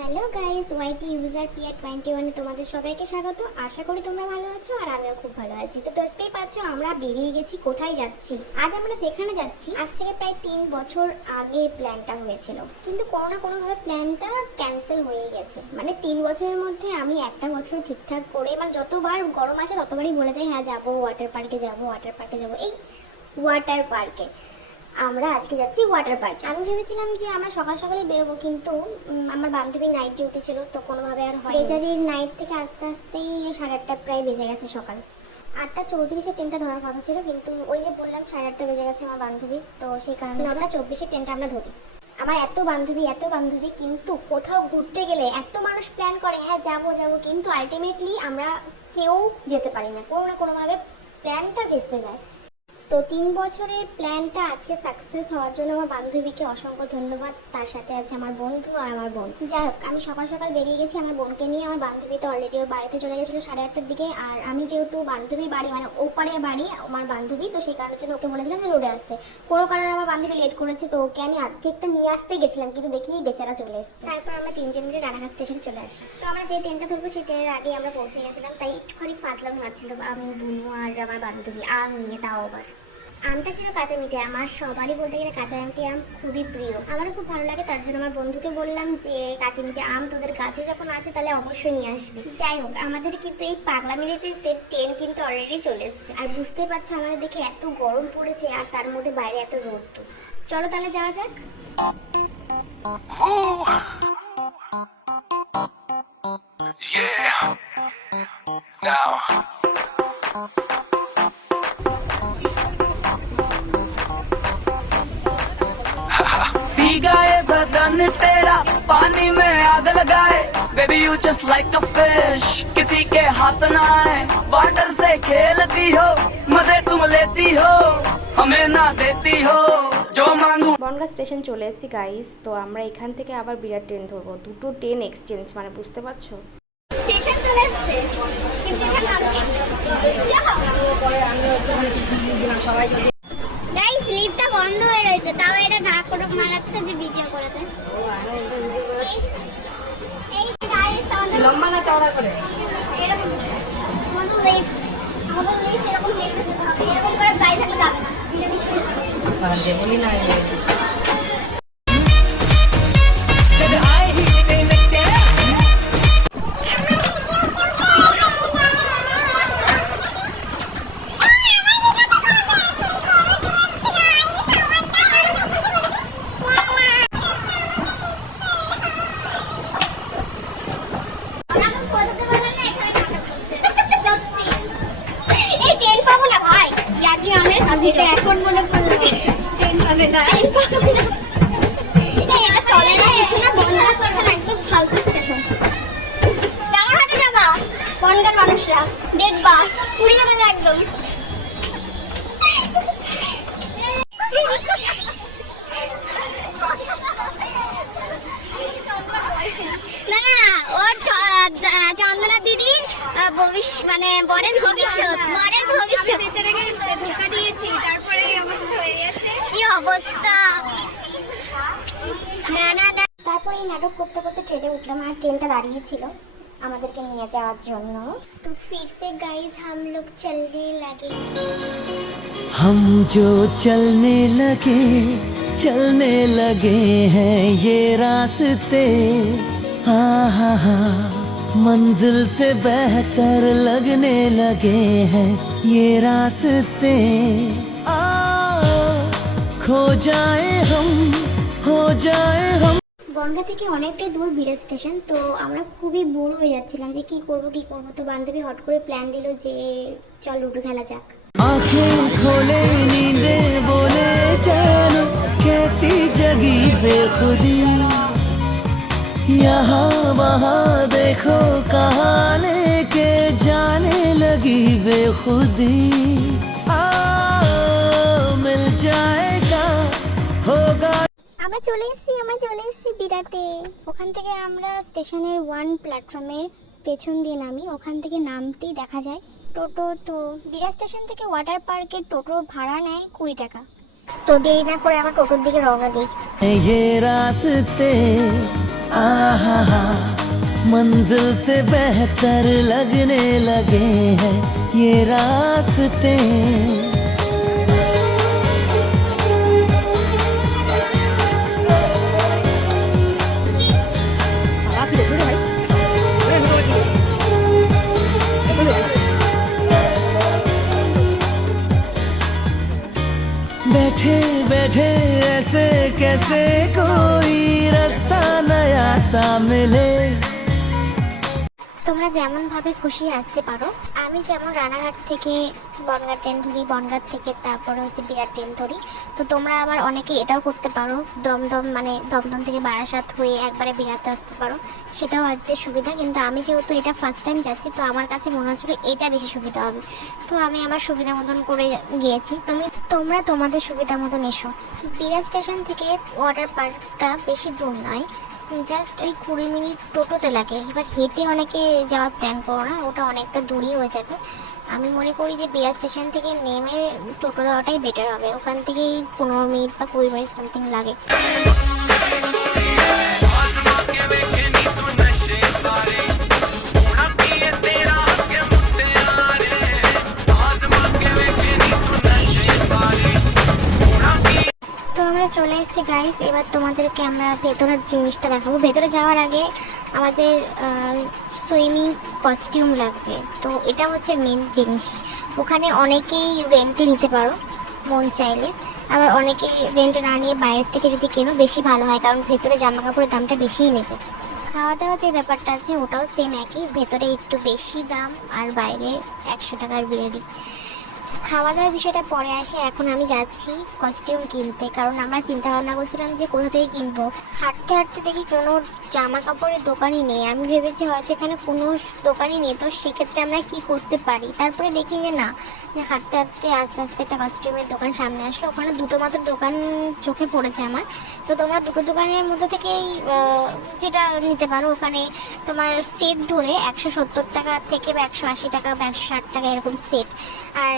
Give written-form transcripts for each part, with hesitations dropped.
Hello guys, ওয়াইটি user পিয়া 21 তোমাদের সবাইকে স্বাগত। আশা করি তোমরা ভালো আছো আর আমিও খুব ভালো আছি। তো দেখতেই পাচ্ছ আমরা বেরিয়ে গেছি। কোথায় যাচ্ছি? আজ আমরা যেখানে যাচ্ছি আজ থেকে প্রায় 3 বছর আগে প্ল্যানটা হয়েছিল, কিন্তু কোনো না কোনোভাবে প্ল্যানটা ক্যান্সেল হয়ে গেছে। মানে 3 বছরের মধ্যে আমি একটা বছর ঠিকঠাক করে, মানে যতবার গরম আসে ততবারই বলে যাই হ্যাঁ যাবো, ওয়াটার পার্কে যাবো, ওয়াটার পার্কে যাবো। এই ওয়াটার পার্কে আমরা আজকে যাচ্ছি ওয়াটার পার্কে। আমি ভেবেছিলাম যে আমরা সকাল সকালে বেরোবো, কিন্তু আমার বান্ধবীর নাইট ডিউটি ছিল, তো কোনোভাবে আর হয়। বেচারির নাইট থেকে আস্তে আস্তেই 8:30 প্রায় বেজে গেছে সকাল। 8:34 ট্রেনটা ধরার কথা ছিল, কিন্তু ওই যে বললাম 8:30 বেজে গেছে আমার বান্ধবী, তো সেই কারণে 9:24 ট্রেনটা আমরা ধরি। আমার এত বান্ধবী, কিন্তু কোথাও ঘুরতে গেলে এত মানুষ প্ল্যান করে হ্যাঁ যাবো যাবো, কিন্তু আলটিমেটলি আমরা কেউ যেতে পারি না। কোনো না কোনোভাবে প্ল্যানটা ভেস্তে যায়। তো 3 বছরের প্ল্যানটা আজকে সাকসেস হওয়ার জন্য আমার বান্ধবীকে অসংখ্য ধন্যবাদ। তার সাথে আছে আমার বন্ধু আর আমার বোন। যাই হোক, আমি সকাল সকাল বেরিয়ে গেছি আমার বোনকে নিয়ে। আমার বান্ধবী তো অলরেডি ওর বাড়িতে চলে গেছিলো 8:30 দিকে। আর আমি যেহেতু বান্ধবীর বাড়ি মানে ওপারে বাড়ি আমার বান্ধবী, তো সেই কারণের জন্য ওকে বলেছিলাম যে রোডে আসতে। কোনো কারণে আমার বান্ধবী লেট করেছে, তো ওকে আমি অর্ধেকটা নিয়ে আসতেই গেছিলাম, কিন্তু দেখি বেচারা চলে এসেছে। তারপর আমরা 3জন মিলে রানাঘাট স্টেশনে চলে আসি। তো আমরা যে ট্রেনটা ধরবো সেই ট্রেনের আগে আমরা পৌঁছে গেছিলাম, তাই একটুখানি ফাজলাম হচ্ছিল আমি, বুনু আর আমার বান্ধবী। আম নিয়ে, তাও আবার আমটা ছিল কাঁচা মিঠে। আমার সবারই বলতে গেলে কাঁচা মিঠে আম খুবই প্রিয়, আমারও খুব ভালো লাগে। তার জন্য আমার বন্ধুকে বললাম যে কাঁচা মিঠে আম তোদের কাছে যখন আছে তাহলে অবশ্যই নিয়ে আসবি। যাই হোক, আমাদের কিন্তু এই পাগলামি দিতে ট্রেন কিন্তু অলরেডি চলে এসেছে। আর বুঝতেই পারছো আমাদের দেখে এত গরম পড়েছে, আর তার মধ্যে বাইরে এত রোদ। তো চলো তাহলে যাওয়া যাক। भीगा ये बदन तेरा पानी में आग लगाए, baby you just like a fish, किसी के हाथ ना आए। वाटर से खेलती हो, मजे तुम लेती हो, हमें ना देती हो जो मांगू। বনগাঁ স্টেশন চলে এসেছি গাইস। তো আমরা এখান থেকে আবার বিরাট ট্রেন ধরবো, দুটো ট্রেন এক্সচেঞ্জ, মানে বুঝতে পারছো। স্টেশন চলে এসেছে, কিন্তু গাইস লিফটটা বন্ধ হয়ে রয়েছে, তাও এটা ঢাক করে মারাচ্ছে যে ভিডিও করে দেয়। এই গাইস লম্বা না চওড়া করে এরকম লিফট, আমাদের লিফট এরকম হেঁটে যেতে হবে, এরকম করে গাড়ি থাকলে যাবে না। আর যে বলি না এখন মনে পড়লো ট্রেন পাবে না, এটা চলে না। এসে না বনগাঁ স্টেশন একদম ফালতু স্টেশন। রানাঘাটে যাবা, বনগাঁর মানুষরা দেখবা পুড়িয়ে দেবে একদম। না না, ওর চন্দনা দিদির ভবিষ্যৎ, মানে বরের ভবিষ্যৎ, ধোকা দিয়েছি, তারপরে এই অবস্থা হয়ে গেছে। কি অবস্থা! না না না, তারপরে এই নাটক করতে করতে ট্রেনে উঠলাম, আর ট্রেনটা দাঁড়িয়েছিল আমাদেরকে নিয়ে যাওয়ার জন্য। তো फिर से गाइस हम लोग चलने लगे। हम जो चलने लगे हैं ये रास्ते, हा मंजिल से बेहतर लगने लगे हैं ये रास्ते, आओ खो जाए हम, हो जाए हम। বনগাঁ থেকে অনেকটাই দূর বিরাট স্টেশন, তো আমরা খুবই বোর হয়ে যাচ্ছিলাম যে কি করব। তো বান্ধবী হট করে প্ল্যান দিল যে চল লুডো খেলা যাক। आंखें खोले नींदे बोले जानो, कैसी जगी बेखुदी, यहाँ वहाँ देखो कहाँ लेके जाने लगी बेखुदी, मिल जाएगा होगा। আমরা চলে এসেছি বিরাটে। ওখান থেকে আমরা স্টেশনের 1 প্ল্যাটফর্মের পেছন দিয়ে নামি। ওখান থেকে নামতেই দেখা যায় টোটো। তো বিরাট স্টেশন থেকে ওয়াটার পার্কের টোটোর ভাড়া নেয় 20 টাকা। তো দেরি না করে আমরা টোটোর দিকে রওনা দিই। ये रास्ते आहा मंजिल से बेहतर लगने लगे हैं ये रास्ते। बैठे बैठे ऐसे कैसे कोई रास्ता नया सा मिले। তোমরা যেমন ভাবে খুশি আসতে পারো। আমি যেমন রানাঘাট থেকে বনগাঁ ট্রেন ধরি, বনগাঁ থেকে তারপরে হচ্ছে বিরাট ট্রেন ধরি। তো তোমরা আবার অনেকে এটাও করতে পারো, দমদম মানে দমদম থেকে বারাসাত হয়ে একবারে বিরাতে আসতে পারো, সেটাও আসতে সুবিধা। কিন্তু আমি যেহেতু এটা ফার্স্ট টাইম যাচ্ছি, তো আমার কাছে মনে হচ্ছিলো এটা বেশি সুবিধা হবে, তো আমি আমার সুবিধা মতন করে গিয়েছি। তোমরা তোমাদের সুবিধা মতন এসো। বিরাট স্টেশন থেকে ওয়াটার পার্কটা বেশি দূর নয়, জাস্ট ওই 20 মিনিট টোটোতে লাগে। এবার হেঁটে অনেকে যাওয়ার প্ল্যান করো না, ওটা অনেকটা দূরই হয়ে যাবে। আমি মনে করি যে বিরাট স্টেশন থেকে নেমে টোটো দেওয়াটাই বেটার হবে। ওখান থেকেই 15 মিনিট বা 20 মিনিট সামথিং লাগে। তো আমরা চলে এসেছি গাইস, এবার তোমাদেরকে আমরা ভেতরের জিনিসটা দেখাবো। ভেতরে যাওয়ার আগে আমাদের সুইমিং কস্টিউম লাগবে, তো এটা হচ্ছে মেন জিনিস। ওখানে অনেকেই রেন্টে নিতে পারো মন চাইলে, আবার অনেকেই রেন্টে না নিয়ে বাইরের থেকে যদি কেনো বেশি ভালো হয়, কারণ ভেতরে জামা কাপড়ের দামটা বেশিই নেবে। খাওয়া দাওয়া যে ব্যাপারটা আছে ওটাও সেম একই, ভেতরে একটু বেশি দাম আর বাইরে 100 টাকার বিরিয়ানি। খাওয়া দাওয়ার বিষয়টা পরে আসে, এখন আমি যাচ্ছি কস্টিউম কিনতে, কারণ আমরা চিন্তা ভাবনা করছিলাম যে কোথা থেকে কিনবো। হাঁটতে হাঁটতে দেখি কোনো জামা কাপড়ের দোকানই নেই। আমি ভেবেছি হয়তো এখানে কোনো দোকানই নেই, তো সেক্ষেত্রে আমরা কি করতে পারি। তারপরে দেখি যে না, হাঁটতে হাঁটতে আস্তে আস্তে একটা কস্টিউমের দোকান সামনে আসলো। ওখানে দুটো মাত্র দোকান চোখে পড়েছে আমার। তো তোমরা দুটো দোকানের মধ্যে থেকেই যেটা নিতে পারো। ওখানে তোমার সেট ধরে 170 টাকা থেকে বা 180 টাকা বা 160 টাকা এরকম সেট। আর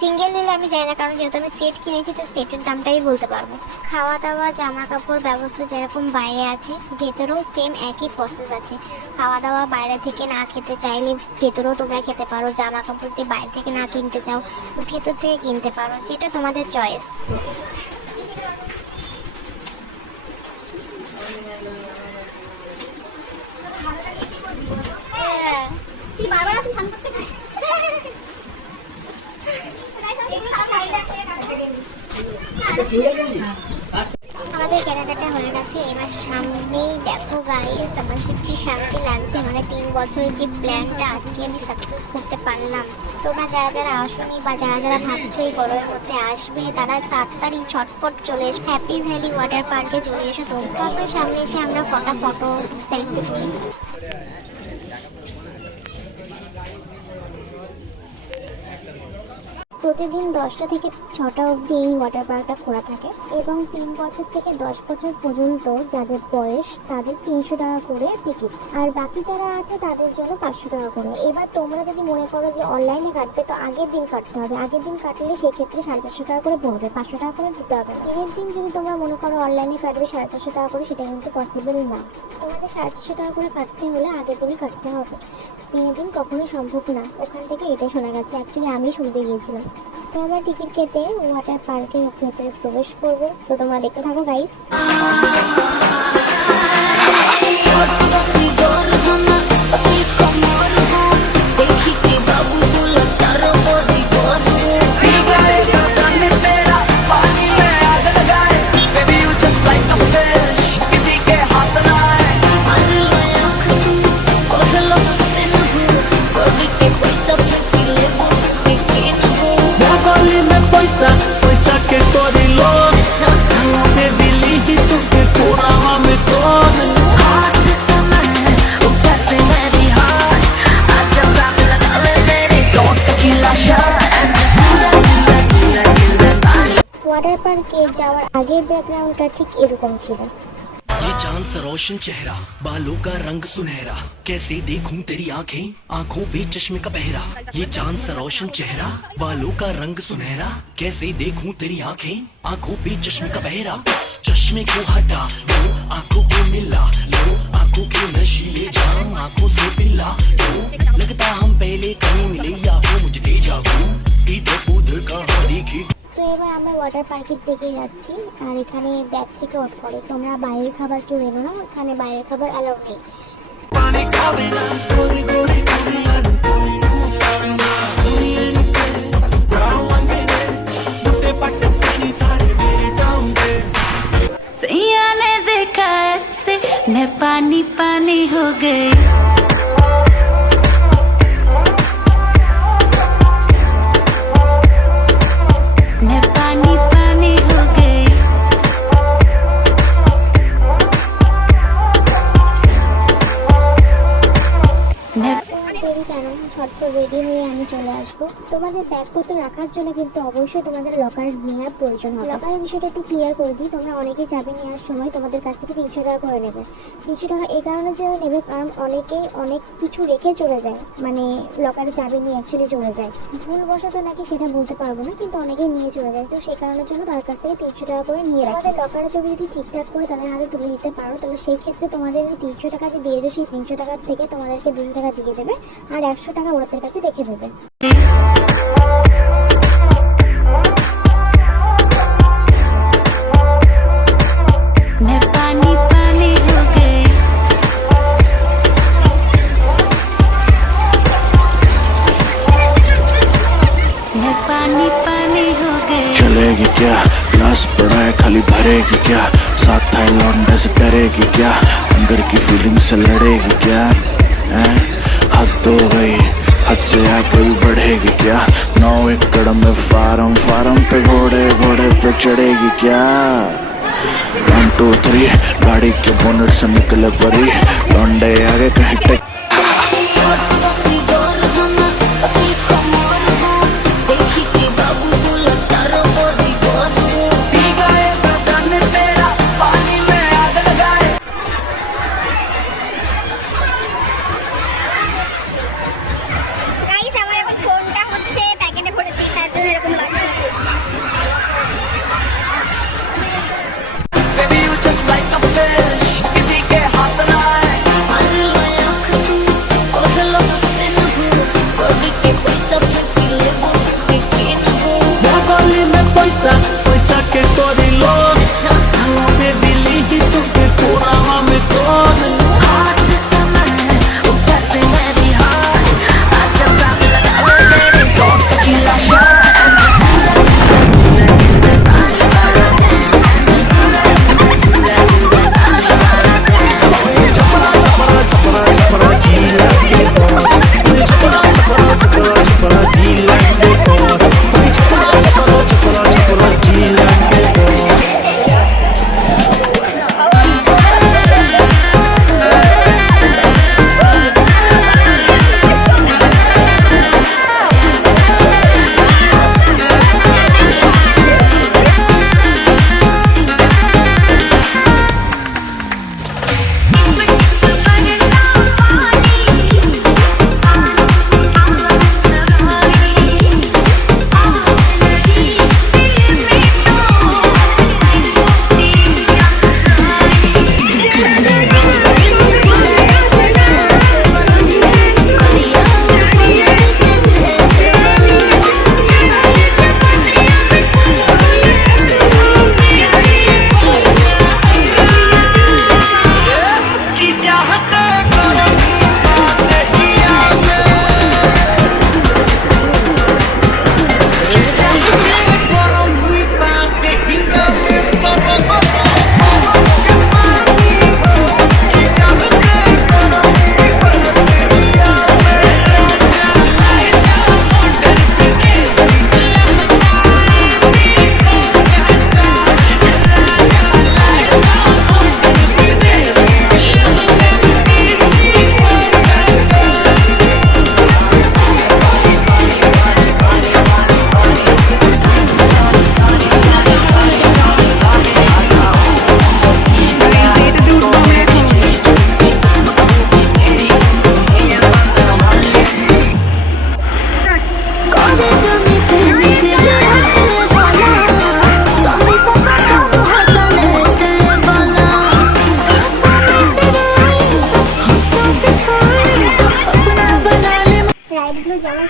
সিঙ্গেল নিলে আমি যাই না, কারণ যেহেতু আমি সেট কিনেছি তো সেটের দামটাই বলতে পারবো। খাওয়া দাওয়া জামা কাপড় ব্যবস্থা যেরকম বাইরে আছে, ভেতরেও সেম একই প্রসেস আছে। খাওয়া দাওয়া বাইরে থেকে না খেতে চাইলে ভেতরেও তোমরা খেতে পারো। জামা কাপড় যদি বাইরে থেকে না কিনতে চাও ভেতর থেকে কিনতে পারো, যেটা তোমাদের চয়েস। আমাদের কেনাকাটা হয়ে গেছে, এবার সামনেই দেখো গাইস আমার যে কি শান্তি লাগছে। মানে 3 বছরের যে প্ল্যানটা আজকে আমি সাকসেস করতে পারলাম। তোমরা যারা যারা আসোনি বা যারা যারা ভাবছো এই গরমের মধ্যে আসবে, তারা তাড়াতাড়ি ছটপট চলে এসো, হ্যাপি ভ্যালি ওয়াটার পার্কে চলে এসো। তো তারপরে সামনে এসে আমরা কটা ফটো সেলফি তুলি। প্রতিদিন 10টা থেকে 6টা অবধি এই ওয়াটার পার্কটা খোলা থাকে, এবং 3 বছর থেকে 10 বছর পর্যন্ত যাদের বয়স তাদের 300 টাকা করে টিকিট, আর বাকি যারা আছে তাদের জন্য 500 টাকা করে। এবার তোমরা যদি মনে করো যে অনলাইনে কাটবে, তো আগের দিন কাটতে হবে। আগের দিন কাটলে সেক্ষেত্রে 450 টাকা করে পড়বে, 500 টাকা করে দিতে হবে। দিনের দিন যদি তোমরা মনে করো অনলাইনে কাটবে 450 টাকা করে, সেটা কিন্তু পসিবল না। তোমাদের 450 টাকা করে কাটতে হলে আগের দিনই কাটতে হবে, দিনের দিন কখনোই সম্ভব না। ওখান থেকে এটা শোনা গেছে, অ্যাকচুয়ালি আমি শুনতে গিয়েছিলাম। তো আমরা টিকিট কেটে ওয়াটার পার্কের ভেতরে প্রবেশ করবো, তো তোমরা দেখতে থাকো গাইস। पैसा के तोरी लॉस ते दिली ही तुके कोरावा में टॉस आज समय वो कैसे मेरी हार्ट आज साथ लगा ले मेरे डॉट की लाशा ওয়াটার পার্কে যাওয়ার আগের ব্যাকগ্রাউন্ডটা ঠিক এরকম ছিল। ये चांद सा रोशन चेहरा, बालों का रंग सुनहरा, कैसे देखूं तेरी आंखें, आंखों पे चश्मे का पहरा। ये चांद सा रोशन चेहरा, बालों का रंग सुनहरा, कैसे देखूं तेरी आंखें, आंखों पे चश्मे का पहरा। चश्मे को हटा लो, आंखों को मिला लो, आंखों के नशीले जाम मिला तो लगता हम पहले कहीं मिले या हो मुझे डेजा vu इधर उधर कहाँ देखी। তো এবার আমরা ওয়াটার পার্কের দিকে যাচ্ছি আর এখানে ব্যাগ চেক আউট করে, তোমরা বাইরের খাবার কেউ এনো না, এখানে বাইরের খাবার অ্যালাউ নেই। सैया ने देखा ऐसे मैं पानी पानी हो गई। मैं पानी पानी हो गई। मैं দেরি কেন, ঝটপট রেডি হয়ে আমি চলে আসবো। তোমাদের ব্যাগপত্র রাখার জন্য কিন্তু অবশ্যই তোমাদের লকার নেওয়ার প্রয়োজন হবে। লকারের বিষয়টা একটু ক্লিয়ার করে দিই, তোমরা অনেকেই চাবি নেওয়ার সময় তোমাদের কাছ থেকে 300 টাকা করে নেবে। 300 টাকা এই কারণের জন্য নেবে কারণ অনেকেই অনেক কিছু রেখে চলে যায়, মানে লকারে চাবি নিয়ে অ্যাকচুয়ালি চলে যায়। ভুলবশত নাকি সেটা বলতে পারবো না, কিন্তু অনেকেই নিয়ে চলে যায়, তো সেই কারণের জন্য তার কাছ থেকে 300 টাকা করে নিয়ে রাখে। তোমাদের লকারের ছবি যদি ঠিকঠাক করে তাদের হাতে তুলে দিতে পারো, তাহলে সেই ক্ষেত্রে তোমাদের 300 টাকা যে দিয়েছো সেই 300 টাকার থেকে তোমাদেরকে 200 টাকা দিয়ে দেবে আর 100 টাকা ওদের কাছে রেখে দেবে। मैं पानी पानी हो गई। मैं पानी पानी हो गई। चलेगी क्या क्लास पढ़ा है खाली भरेगी क्या, साथ था लौंडे से डरेगी क्या, अंदर की फीलिंग से लड़ेगी क्या, हैं? हद हो गई हद से आगे भी बढ़ेगी क्या, 9 एकड़ में फार्म पे घोड़े पे चढ़ेगी क्या। 1 2 3 गाड़ी के बोनट से निकले परी, लौंडे आगे कहीं टेक। भीगाए बदन तेरा पानी में आग लगाए। গাইস আমার এখন ফোনটা হচ্ছে প্যাকেটে পড়েছি, তার জন্য এরকম লাগছে। Baby you just like a fish, किसी के हाथ ना आए। गली में पैसा पैसा के करी लॉस, में दिली ही तुमके कोरावा में टॉस।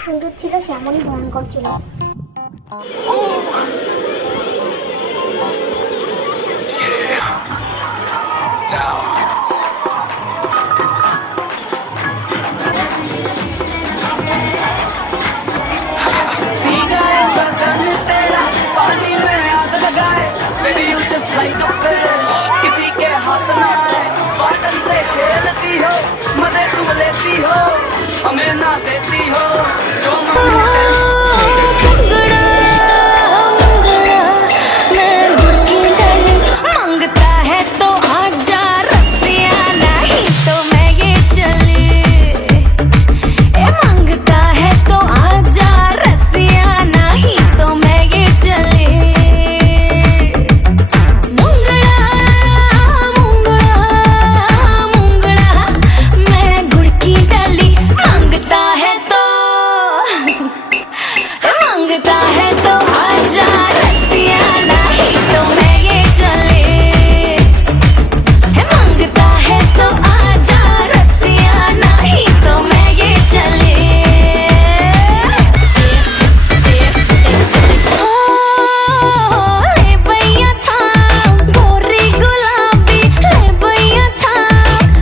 সুন্দর ছিল সেমনই ভয়ঙ্কর ছিল। भीगा है बदन तेरा पानी में आग लगाए baby you just like a fish किसी के हाथ ना आए वाटर से खेलती हो मजे तुम लेती हो हमें ना देती हो जो मांगते मांगता है तो आजा रसिया नहीं तो मैं ये चली मांगता है तो आजा रसिया नहीं तो मैं ये चली मुंगड़ा मुंगड़ा मुंगड़ा मैं गुड़ की डाली मांगता है तो आजा रसिया नहीं तो मैं ये चली मांगता है तो आजा रसिया नहीं तो मैं ये चली ले भैया था गोरी गुलाबी ले भैया था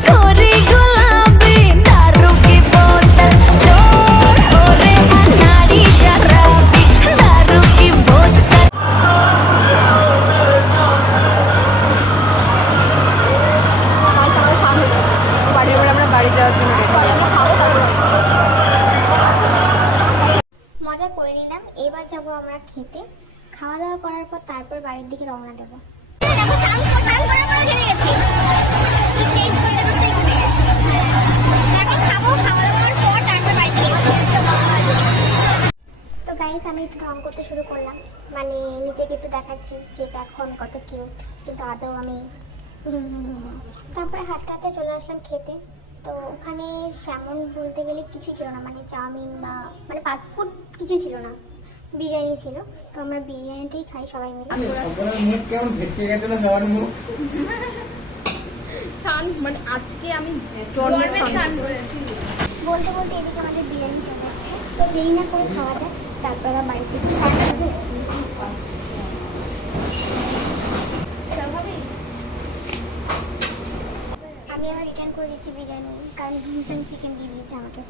गोरी गुलाबी दारू की बोतल छोड़ हो रे अनाड़ी शराबी दारू की बोतल মজা করে নিলাম, এবার যাব আমরা খেতে। খাওয়া দাওয়া করার পর তারপর বাড়ির দিকে রওনা দেবো। তো গাইস আমি একটু ঢং করতে শুরু করলাম, মানে নিজেকে একটু দেখাচ্ছি যে এখন কত কিউট, কিন্তু আদৌ আমি তারপরে হাঁটতে হাঁটতে চলে আসলাম খেতে। তো ওখানে সেমন বলতে গেলে কিছুই ছিল না, মানে চাউমিন বা মানে ফাস্টফুড কিছু ছিল না, বিরিয়ানি ছিল। তো আমরা বিরিয়ানিটাই খাই সবাই মিলে। বলতে বলতে এদিকে আমাদের বিরিয়ানি চলে আসছে, তো দেরি না করে খাওয়া যায়, তারপর আবার বাড়িতে আমি আবার রিটার্ন করে দিচ্ছি বিরিয়ানি, কারণ ভীমচান চিকেন দিয়ে দিয়েছে আমাকে।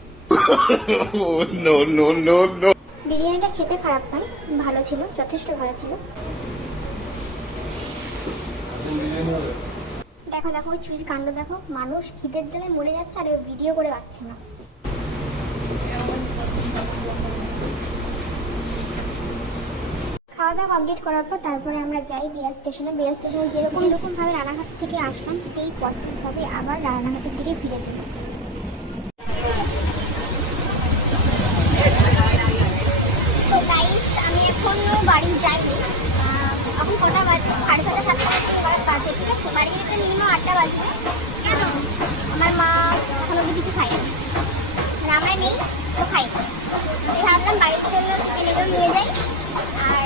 বিরিয়ানিটা খেতে খারাপ নয়, ভালো ছিল, যথেষ্ট ভালো ছিল। দেখো দেখো ওই চুরির কাণ্ড দেখো, মানুষ খিদের জ্বালায় মরে যাচ্ছে আর ভিডিও করে পাচ্ছে না। খাওয়া দাওয়া কমপ্লিট করার পর তারপরে আমরা যাই বিয়ার স্টেশনে। বিয়ার স্টেশনে যেরকম ভাবে রানাঘাট থেকে আসলাম সেই প্রসেস ভাবে আবার রানাঘাটের দিকে ফিরে যাব। তো গাইস আমি এখনো বাড়ি যাইনি, এখন কটা বাজে, 6:30 7টা বাজে, ঠিক আছে। বাড়ি যেতে মিনিমাম 8টা বাজবে। কেন আমার মা এখন অব্দি কিছু খাইনি, মানে আমরা নেই তো খাই। ভাবলাম বাড়ির জন্য চিকেন নিয়ে যাই। আর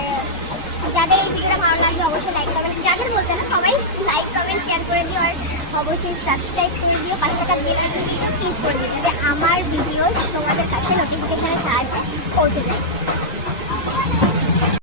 যাদের এই ভিডিওটা ভালো লাগবে অবশ্যই লাইক কমেন্ট, যাদের বলতে না সবাই লাইক কমেন্ট শেয়ার করে দিও, আর অবশ্যই সাবস্ক্রাইব করে দিও, পাশে থাকা বেল আইকনটা ক্লিক করে দিও যাতে আমার ভিডিও তোমাদের কাছে নোটিফিকেশনের সাহায্যে পৌঁছে যায়।